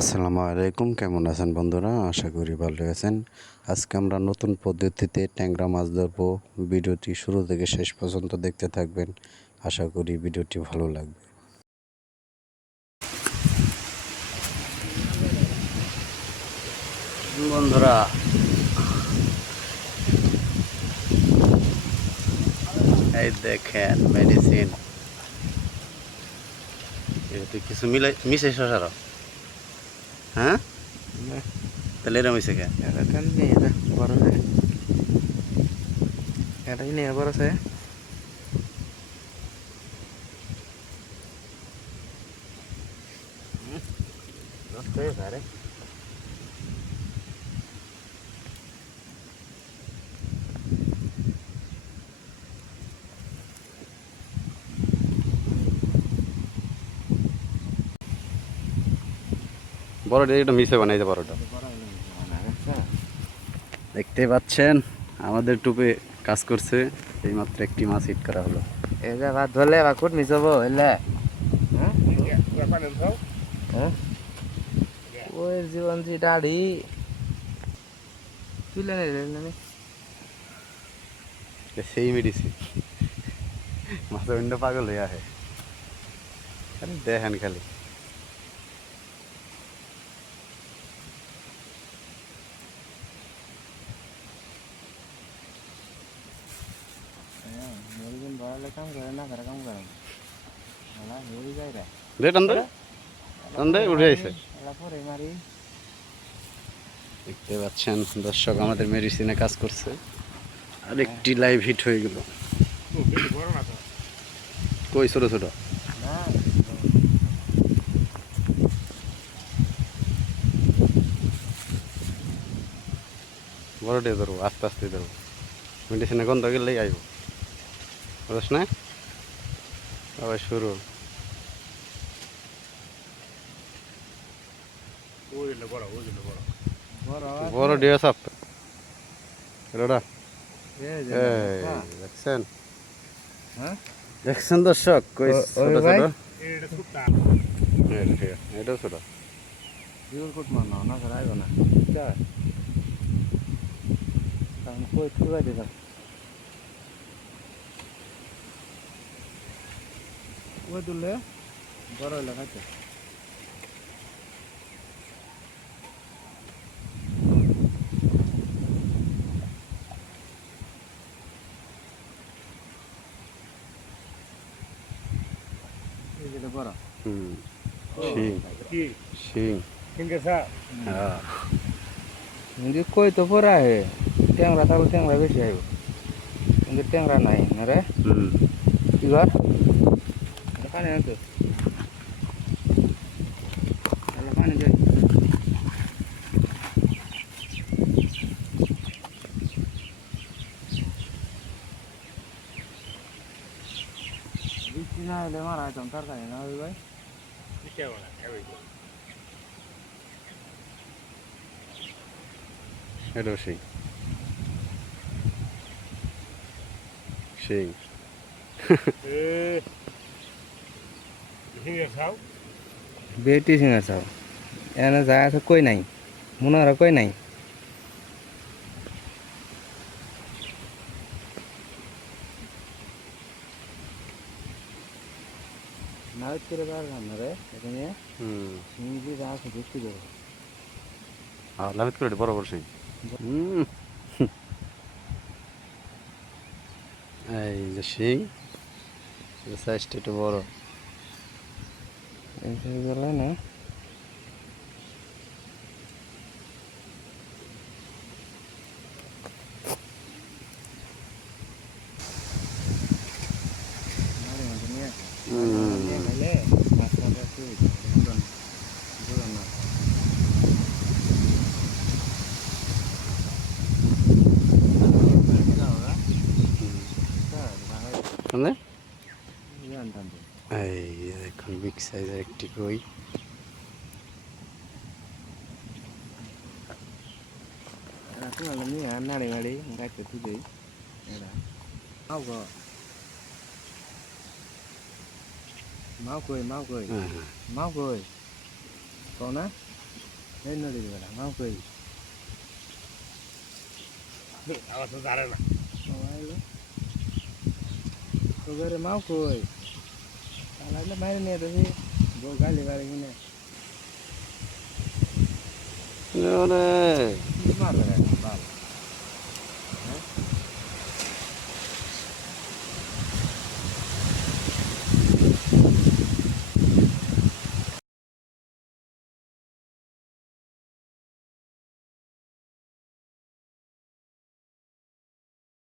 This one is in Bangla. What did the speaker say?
আসসালামু আলাইকুম, কেমন আছেন বন্ধুরা? আশা করি ভালো আছেন। আজকে আমরা নতুন পদ্ধতিতে ট্যাংরা মাছ ধরবো। ভিডিওটি শুরু থেকে শেষ পর্যন্ত দেখতে থাকবেন। আশা করি ভিডিওটি ভালো লাগবে। বন্ধুরা, এই দেখেন মেডিসিন। এতে কিছু মিশে শসার, হ্যাঁ? তাহলে এরম হয়েছে কে? বড়টা এটা মিশে বানাইতে বড়টা দেখতে পাচ্ছেন, আমাদের টুপে কাজ করছে। এইমাত্র একটি মাছ হিট করা হলো। এই যে ভাত ধরলে বা কুট মিশাবো এলে ওই জীবন জি দাড়ি তুলে নেই সেই মেডিসিন মাছ অন্য পাগল হয়ে আহে। খালি দেখেন খালি কাম করে না করে কাম করে হয়ে যায় রে দে টান দে উঠে আইছে। পরে মারি দেখতে পাচ্ছেন দর্শক, আমাদের মেডিসিনে কাজ করছে। আর একটি লাইভ হিট হয়ে গেল। কই ছোট ছোট না বড় দিয়ে ধরবো, আস্তে আস্তে ধরবো। মেডিসিনে গন্ধ গেলেই আইব, বুঝছ না? আবার শুরু। বড় দিয়ে সাপ রোডা। দেখছেন দেখছেন দর্শক, কই ছোট ছোট। এটাও ছোট। কুট মারনা না করে আইব না কই তুই দিলাম ওই তুললে বড় হইলে খাইতে বড় শিং শিং হ্যাঁ। কই তো পড়া হে ট্যাংরা থাকলে ট্যাংরা বেশি আইব কিন্তু ট্যাংরা নাই না রে কি ঘর পানি আনতো পানি দে বৃষ্টি না হলে মারা যেতাম তরকারি না ওই ভাই এটাও শিং শিং বেটি সিং আছে এনে যায় আছে কই নাই মনে হয় কই নাই না করে পারলাম না রে এখানে সিংজি যা আছে দেখতে দেবো লাভিত করে বড় বড় শিং। এই যে শিং, সাইজটা একটু বড়। গেলে না এই এখন বিগ সাইজের একটি কই। নাড়ি নাড়ি গাইতে তুই mau cười mau cười হ্যাঁ mau cười còn á এই নদীর বেলা মাও কই আমার তো জানে না তো ঘরে মাও কই তাহলে বাইরে নিয়ে দেখি বউ গালি বাড়ি কিনে ওরে মারবে